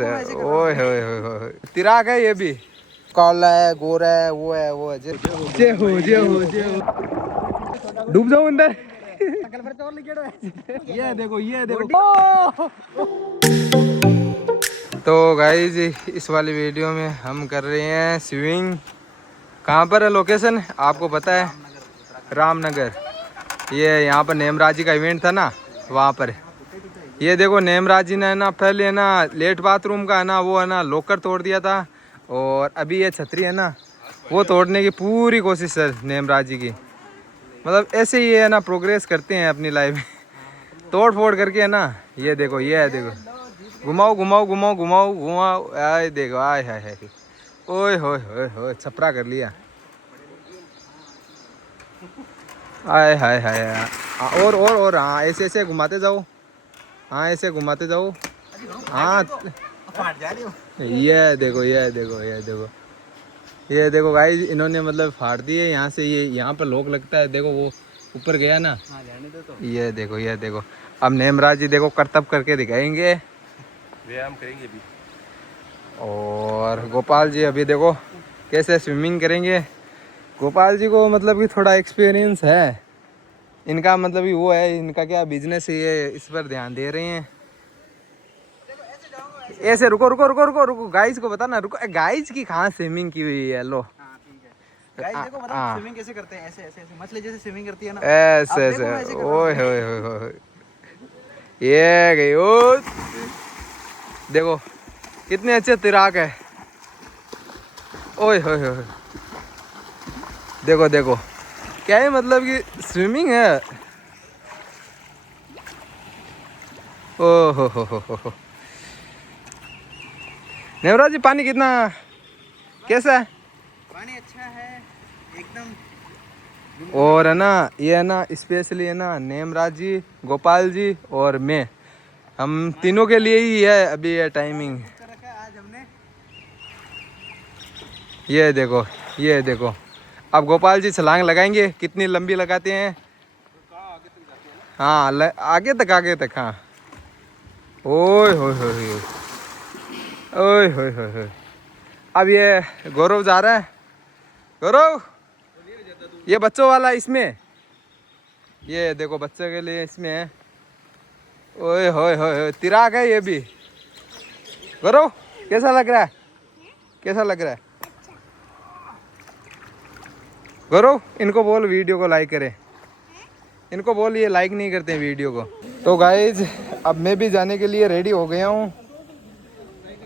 ओए होए होए तिराक है ये भी, काला है, गोरा है, वो है वो है। जे हो डूब जाओ अंदर। ये देखो तो गाइस इस वाली वीडियो में हम कर रहे हैं स्विमिंग। कहाँ पर है लोकेशन आपको पता है? रामनगर। ये यहाँ पर नेमराज जी का इवेंट था ना, वहाँ पर। ये देखो नेमराज जी ने है ना पहले है ना लेट बाथरूम का है ना वो है ना लॉकर तोड़ दिया था, और अभी ये छतरी है ना वो तोड़ने की पूरी कोशिश है नेमराज जी की। मतलब ऐसे ही है ना प्रोग्रेस करते हैं अपनी लाइफ में, तोड़ फोड़ करके है ना। ये देखो ये है देखो, घुमाओ घुमाओ घुमाओ घुमाओ घुमाओ, आए देखो आए हाय, ओए होए छपरा कर लिया, आए हाय हाय। और हाँ ऐसे ऐसे घुमाते जाओ, हाँ ऐसे घुमाते जाओ, हाँ ये देखो ये देखो ये देखो ये देखो गाइस इन्होंने मतलब फाड़ दिए यहाँ से। ये यहाँ पर लॉक लगता है, देखो वो ऊपर गया ना। ये देखो ये देखो। अब नेमराज जी देखो करतब करके दिखाएंगे, व्यायाम करेंगे अभी। और गोपाल जी अभी देखो कैसे स्विमिंग करेंगे। गोपाल जी को मतलब कि थोड़ा एक्सपीरियंस है इनका, मतलब कि वो है इनका क्या बिजनेस है, ये इस पर ध्यान दे रहे हैं। ऐसे रुको रुको रुको रुको रुको, गाइस को बताना रुको। गाइस की कहाँ स्विमिंग की हुई है? लो गाइस देखो मतलब स्विमिंग कैसे करते हैं, ऐसे ऐसे ऐसे मछली जैसे स्विमिंग करती है ना, ऐसे ऐसे। ओए होए ये गई ओ देखो कितने अच्छे तिराक है। ओए होए होए देखो देखो क्या है, मतलब कि स्विमिंग है। ओ हो नेवराज जी पानी कितना कैसा है? पानी अच्छा है एकदम। और है ना ये है ना स्पेशली है ना नेमराज जी, गोपाल जी और मैं, हम तीनों के लिए ही है अभी ये टाइमिंग। आज हमने ये देखो ये देखो। अब गोपाल जी छलांग लगाएंगे, कितनी लंबी लगाते हैं। हाँ आगे तक हाँ। ओए होए ओए होए। अब ये गौरव जा रहा है। गौरव ये बच्चों वाला इसमें, ये देखो बच्चों के लिए इसमें है। ओए होए तिराक है ये भी। गौरव कैसा लग रहा है? कैसा लग रहा है गौरव? इनको बोल वीडियो को लाइक करें, इनको बोल ये लाइक नहीं करते हैं वीडियो को। तो गाइज अब मैं भी जाने के लिए रेडी हो गया हूँ।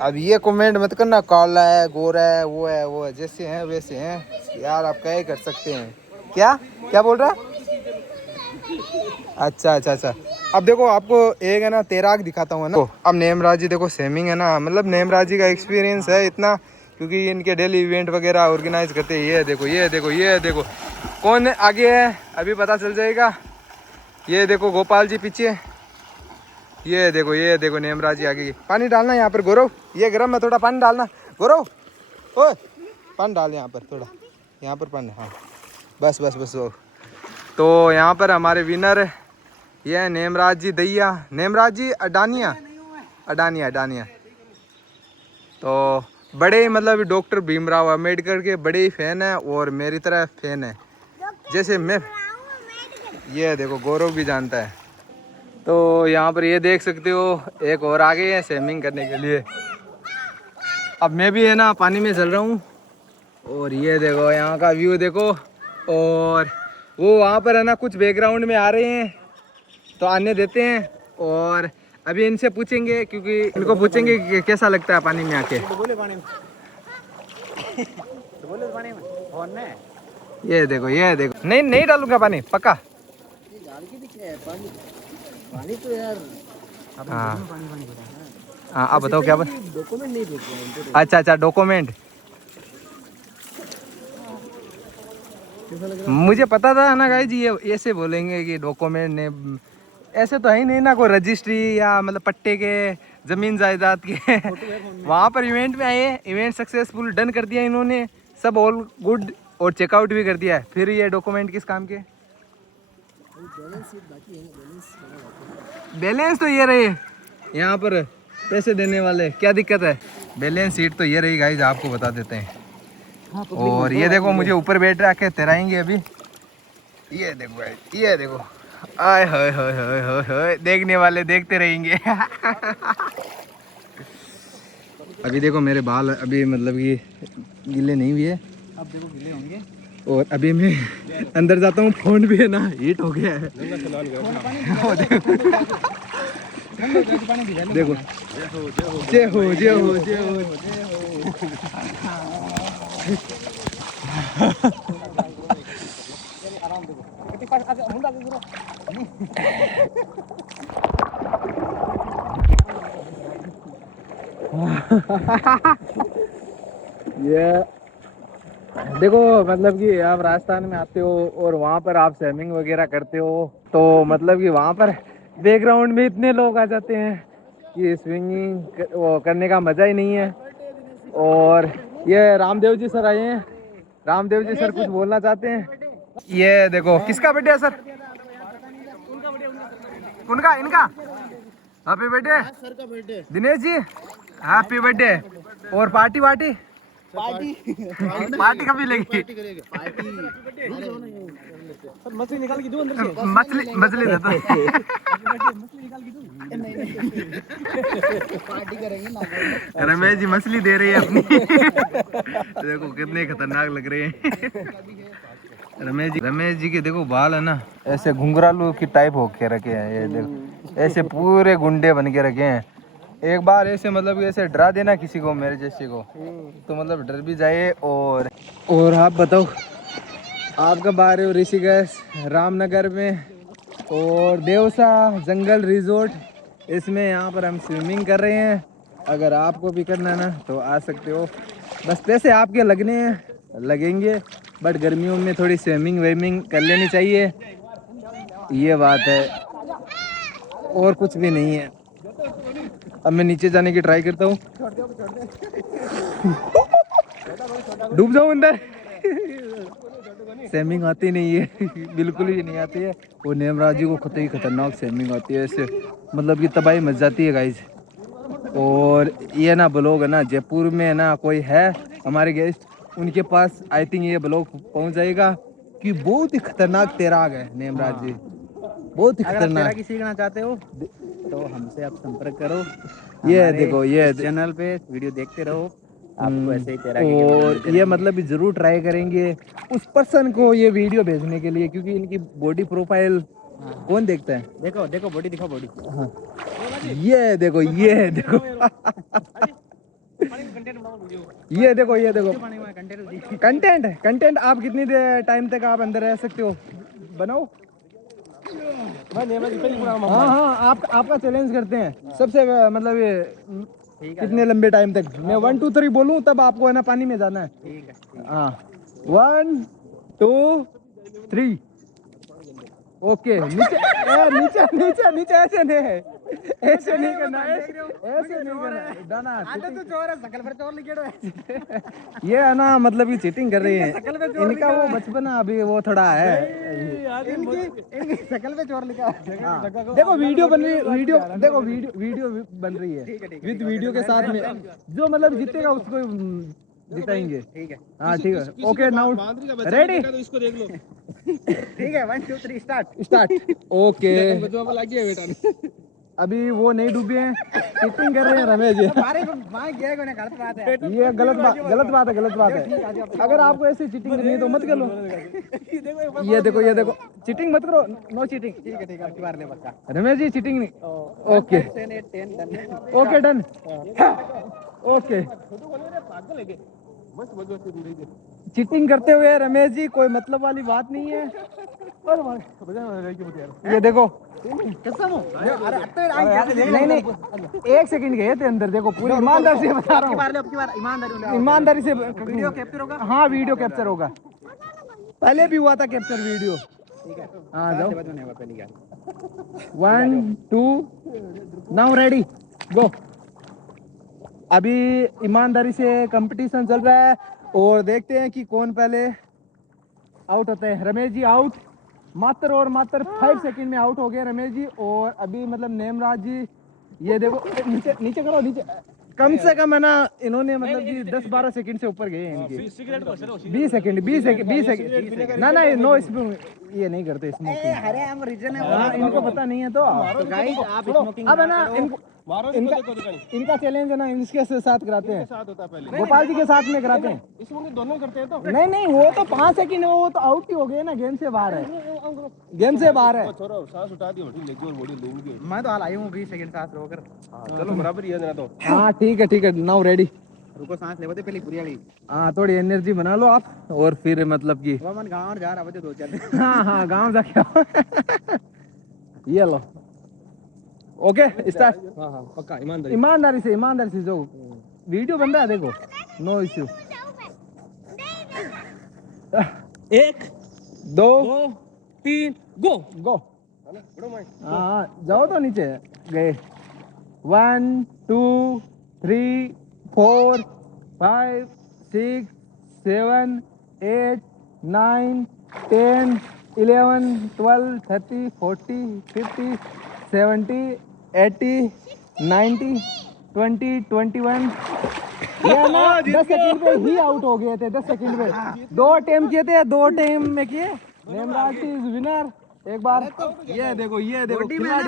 अब ये कमेंट मत करना काला है गोरा है वो है वो है, जैसे हैं वैसे हैं यार, आप क्या ही कर सकते हैं। क्या क्या बोल रहा? अच्छा। अब देखो आपको एक है ना तैराक दिखाता हूँ ना। अब नेमराज जी देखो स्विमिंग है ना, मतलब नेमराज जी का एक्सपीरियंस है इतना, क्योंकि इनके डेली इवेंट वगैरह ऑर्गेनाइज करते हैं। ये देखो ये देखो ये देखो कौन आगे है अभी पता चल जाएगा। ये देखो गोपाल जी पीछे, ये देखो नेमराज जी आगे। पानी डालना यहाँ पर गौरव, ये गर्म है थोड़ा पानी डालना गौरव। ओए पानी डाल यहाँ पर थोड़ा, यहाँ पर पानी, हाँ बस वो। तो यहाँ पर हमारे विनर ये है नेमराज जी दैया, नेमराज जी अडानिया। तो बड़े मतलब डॉक्टर भीमराव अम्बेडकर के बड़े ही फैन है, और मेरी तरह फैन है जैसे मैं। ये देखो गौरव भी जानता है। तो यहाँ पर ये देख सकते हो एक और आगे है स्विमिंग करने के लिए। अब मैं भी है ना पानी में चल रहा हूँ, और ये देखो यहाँ का व्यू देखो। और वो वहाँ पर है ना कुछ बैकग्राउंड में आ रहे हैं तो आने देते हैं, और अभी इनसे पूछेंगे, क्योंकि इनको पूछेंगे कि कैसा लगता है पानी में आके। ये देखो नहीं डालूंगा पानी पक्का। पानी तो यार हाँ आप बताओ क्या डॉक्यूमेंट नहीं देते। अच्छा डॉक्यूमेंट मुझे पता था ना गाइस जी, ये ऐसे बोलेंगे कि डॉक्यूमेंट ने, ऐसे तो है ही नहीं ना कोई रजिस्ट्री या मतलब पट्टे के जमीन जायदाद के। वहाँ पर इवेंट में आए, इवेंट सक्सेसफुल डन कर दिया इन्होंने, सब ऑल गुड, और चेकआउट भी कर दिया है। फिर ये डॉक्यूमेंट किस काम के? बैलेंस तो ये रहे यहाँ पर पैसे देने वाले, क्या दिक्कत है? बैलेंस शीट तो ये रही गाइस, आपको बता देते हैं। हाँ, तो और ये देखो मुझे ऊपर बैठ रहा के तैराएंगे अभी। ये देखो गाइस, ये देखो, आय हाय हाय हाय हाय हाय, देखने वाले देखते रहेंगे। अभी देखो मेरे बाल अभी मतलब कि गीले नहीं हुए, अब देखो गिले होंगे। और अभी मैं अंदर जाता हूँ, फोन भी है ना हीट हो गया है। देखो, जय हो जय हो जय हो। ये देखो मतलब कि आप राजस्थान में आते हो और वहाँ पर आप स्विमिंग वगैरह करते हो, तो मतलब कि वहाँ पर बैकग्राउंड में इतने लोग आ जाते हैं कि स्विमिंग वो करने का मज़ा ही नहीं है। और ये रामदेव जी सर आए हैं, रामदेव जी सर कुछ बोलना चाहते हैं। ये देखो किसका बर्थडे है सर? उनका, इनका हैप्पी बर्थडे सर का birthday. Dinesh ji, happy birthday. और पार्टी वार्टी पार्टी पार्टी कभी लगी? पार्टी करेंगे पार्टी। सर मछली निकाल के दो अंदर से। मछली मछली दे दो। मछली निकाल के दो। नहीं पार्टी करेंगे ना। रमेश जी मछली दे रही है अपनी। देखो कितने खतरनाक लग रहे हैं। रमेश जी के देखो बाल है ना ऐसे घुंघरालू की टाइप हो के रखे हैं, ये देखो ऐसे पूरे गुंडे बन के रखे हैं। एक बार ऐसे मतलब कि ऐसे डरा देना किसी को, मेरे जैसे को, तो मतलब डर भी जाए। और आप बताओ, आप कब आ रहे हो ऋषिकेश रामनगर में? और देवसा जंगल रिजोर्ट, इसमें यहाँ पर हम स्विमिंग कर रहे हैं। अगर आपको भी करना ना तो आ सकते हो, बस पैसे आपके लगने हैं, लगेंगे, बट गर्मियों में थोड़ी स्विमिंग वेमिंग कर लेनी चाहिए, ये बात है, और कुछ भी नहीं है। अब मैं नीचे जाने की ट्राई करता हूँ। डूब जाऊँ अंदर। स्विमिंग आती नहीं है, बिल्कुल ही नहीं आती है। वो नेमराज जी को कतई खतरनाक स्विमिंग आती है, ऐसे मतलब कि तबाही मच जाती है गाइस। और ये ना ब्लॉग है ना जयपुर में है ना, कोई है हमारे गेस्ट, उनके पास आई थिंक ये ब्लॉग पहुंच जाएगा कि बहुत ही खतरनाक तैराक है नेमराज जी, बहुत ही अगर आप खतरनाक। तैराकी सीखना चाहते हो तो हमसे आप संपर्क करो। ये हमारे देखो, ये चैनल पे वीडियो देखते रहो, आपको ऐसे ही तैराकी के वीडियो और मिलते ये रहेंगे। मतलब जरूर ट्राई करेंगे उस पर्सन को ये वीडियो भेजने के लिए, क्योंकि इनकी बॉडी प्रोफाइल कौन देखता है? देखो देखो बॉडी दिखाओ बॉडी। हाँ, ये देखो, ये देखो। ये देखो, ये देखो कंटेंट, कंटेंट आप कितनी देर टाइम तक आप अंदर रह सकते हो, बनाओ। हाँ हाँ, आपका चैलेंज करते हैं सबसे मतलब ये कितने लंबे टाइम तक, मैं 1 2 3 बोलूं तब आपको है ना पानी में जाना है। ठीक है। हाँ, 1 2 3। ओके, नीचे नीचे नीचे नीचे, ऐसे नहीं है, ऐसे नहीं करना, ऐसे नहीं करना दाना। आधा तो चोर है, शकल पर चोर लिखे है। ये है ना मतलब ये चीटिंग कर रही है, इनका वो बचपना अभी वो थोड़ा है, इनकी शकल पे चोर लिखा है। देखो वीडियो बन रही है, वीडियो देखो, वीडियो बन रही है विद वीडियो के साथ में, जो मतलब जीतेगा उसको जिताएंगे। ठीक है। हाँ ठीक है, ओके नाउ रेडी। इसको देख लो। ठीक है 1 2 3 स्टार्ट। स्टार्ट। ओके, अभी वो नहीं डूबे हैं, चीटिंग कर रहे हैं रमेश जी। गलत बात है। ये गलत बात, गलत बात है, गलत बात है। अगर आपको ऐसी चीटिंग करनी है तो मत करो। ये देखो, ये देखो, चीटिंग मत करो, नो चीटिंग। ठीक है ठीक है, अगली बार ले पक्का। रमेश जी चीटिंग नहीं। Okay, 10 8 10 done. Okay done. Okay, cheating करते हुए रमेश जी, कोई मतलब वाली बात नहीं है। ये देखो, कसम हो। नहीं नहीं, 1 सेकंड गए थे अंदर, देखो पूरी ईमानदारी से बता रहा हूँ, अब की बार ईमानदारी ईमानदारी से। वीडियो कैप्चर होगा। हाँ वीडियो कैप्चर होगा, पहले भी हुआ था कैप्चर वीडियो। ठीक है। हाँ जाओ, बचने होगा पहली बार। 1 2 नाउ रेडी गो। अभी ईमानदारी से कंपटीशन चल रहा है और देखते हैं कि कौन पहले आउट होते हैं। रमेश जी आउट, मात्र और मात्र 5 सेकंड में आउट हो गए रमेश जी। और अभी मतलब नेमराज जी ये देखो नीचे नीचे करो नीचे कम से कम है ना इन्होंने मतलब कि 10-12 सेकंड से ऊपर गए हैं इनके 20 सेकंड ना ना नो इसमें ये नहीं करते स्मोकिंग अरे हम रीजन है हाँ इनको पता नहीं है तो गाइस आप स्मोकिंग अब है ना इनका चैलेंज है ना इनके साथ कराते हैं गोपाल जी के साथ में कराते हैं इसमें दोनों करते हैं तो नहीं नहीं वो तो 5 सेकंड वो तो आउट ही हो गए ना गेम से बाहर है गेम से बाहर है सांस उठा दी मैं तो हाल आई हूँ 20 सेकंड सांस रोकर चलो बराबर ही है तो हाँ ठीक है नाउ रेडी रुको सांस लेवो पहले पूरी वाली हाँ थोड़ी एनर्जी बना लो आप और फिर मतलब कि मन गाँव जा रहा बजे 2-4 हाँ गाँव जाके आओ ये लो ओके स्टार्ट हाँ पक्का ईमानदारी से जो वीडियो बन रहा है देखो नो इश्यू 1 2 3 गो हाँ जाओ तो नीचे गए 1 2 3 4 5 6 7 8 9 10 11 12 30 40 50 70 80 90 20 21 ये ना 10 सेकंड पे ही आउट हो गए थे 10 सेकंड में 2 टाइम किए थे 2 टाइम में किए नेमराज इज विनर एक बार ये देखो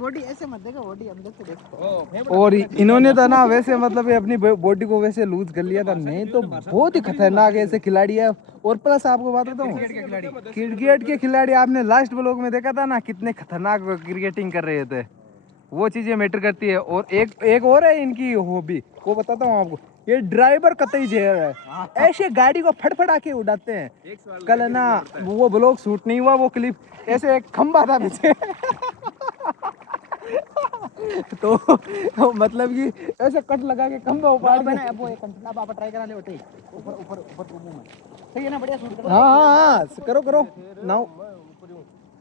बॉडी ऐसे मत देखो बॉडी अंदर से देखो और इन्होंने तो ना वैसे मतलब अपनी बॉडी को वैसे लूज कर लिया था नहीं तो बहुत ही खतरनाक ऐसे खिलाड़ी है और प्लस आपको बात बताऊं क्रिकेट के खिलाड़ी आपने लास्ट ब्लॉग में देखा था ना कितने खतरनाक क्रिकेटिंग कर रहे थे वो चीजें मैटर करती है और एक और है इनकी हॉबी वो बताता हूँ आपको ये ड्राइवर कतई जेर है ऐसे गाड़ी को फटफटा के उड़ाते हैं कल है ना वो ब्लॉग शूट नहीं हुआ वो क्लिप ऐसे एक खंबा था पीछे तो मतलब कि ऐसे कट लगा के खंबा उपाड़ के अब वो एक कंटेनर आप ट्राई करा ले उठे ऊपर में सही है ना बढ़िया शूट करो हां करो नाउ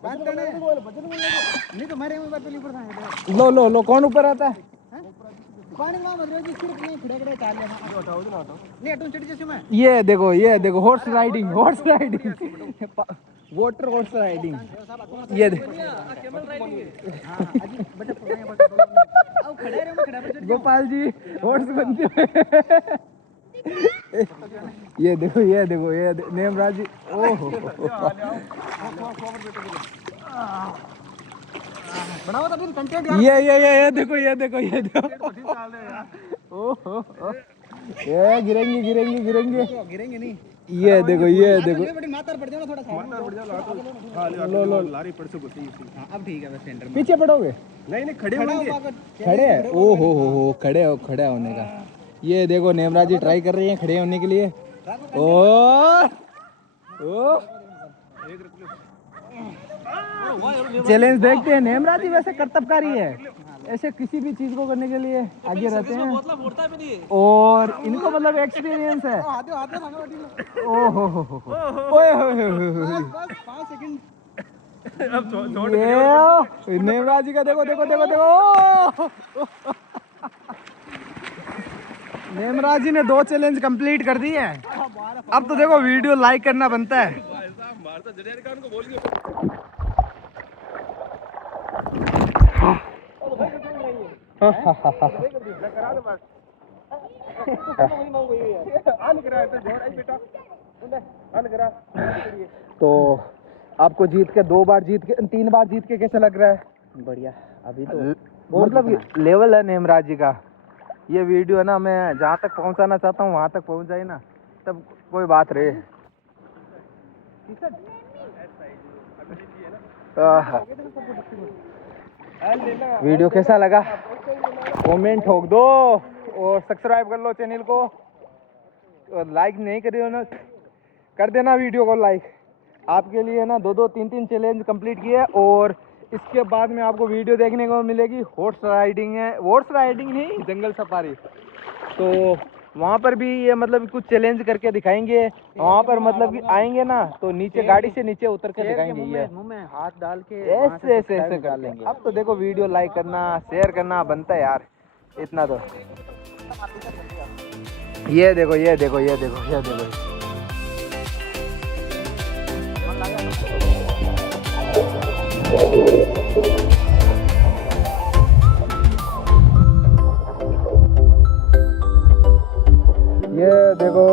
बात करना नहीं तो मेरे ऊपर पहले ऊपर लो कौन ऊपर आता है कौन मां मत जी सिर्फ नहीं खड़े चाल ले हटाओ नहीं अटून चढ़ जैसे मैं ये देखो horse riding water horse riding ये गोपाल जी हॉर्स बनते हुए ये देखो नेमराज जी ओहो बनाओ तो फिर कंटेंट ये देखो ओहो ये गिरेंगे नहीं ये देखो बड़ी मातर पड़ जाओ थोड़ा सा लो लारी पड़ से घुसी अब ठीक है बस सेंटर में पीछे पड़ोगे नहीं खड़े हैं ओहो खड़े होने का ये देखो नेमराज जी ट्राई कर रही हैं खड़े होने के लिए चैलेंज देखते हैं नेमराज जी वैसे कर्तव्यकारी है ऐसे किसी भी चीज को करने के लिए आगे रहते हैं और इनको मतलब एक्सपीरियंस है नेमराज जी का देखो नेमराज जी ने 2 चैलेंज कंप्लीट कर दिए हैं अब तो देखो वीडियो लाइक करना बनता है तो आपको जीत के 2 बार जीत के 3 बार जीत के कैसे लग रहा है बढ़िया अभी तो मतलब लेवल है नेमराज जी का ये वीडियो है ना मैं जहाँ तक पहुँचाना चाहता हूँ वहाँ तक पहुँच जाए ना तब कोई बात रहे वीडियो कैसा लगा कमेंट ठोक दो और सब्सक्राइब कर लो चैनल को और लाइक नहीं करिए ना कर देना वीडियो को लाइक आपके लिए ना 2-2 3-3 चैलेंज कंप्लीट किए और इसके बाद में आपको वीडियो देखने को मिलेगी हॉर्स राइडिंग नहीं जंगल सफारी तो वहाँ पर भी ये मतलब कुछ चैलेंज करके दिखाएंगे वहाँ पर मतलब कि आएंगे ना तो नीचे गाड़ी से नीचे उतर के दिखाएंगे ये मुंह में हाथ डाल के ऐसे कर लेंगे अब तो देखो वीडियो लाइक करना शेयर करना बनता है यार इतना तो ये देखो ये देखो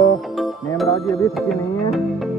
नेमराज, ये भी थके नहीं है।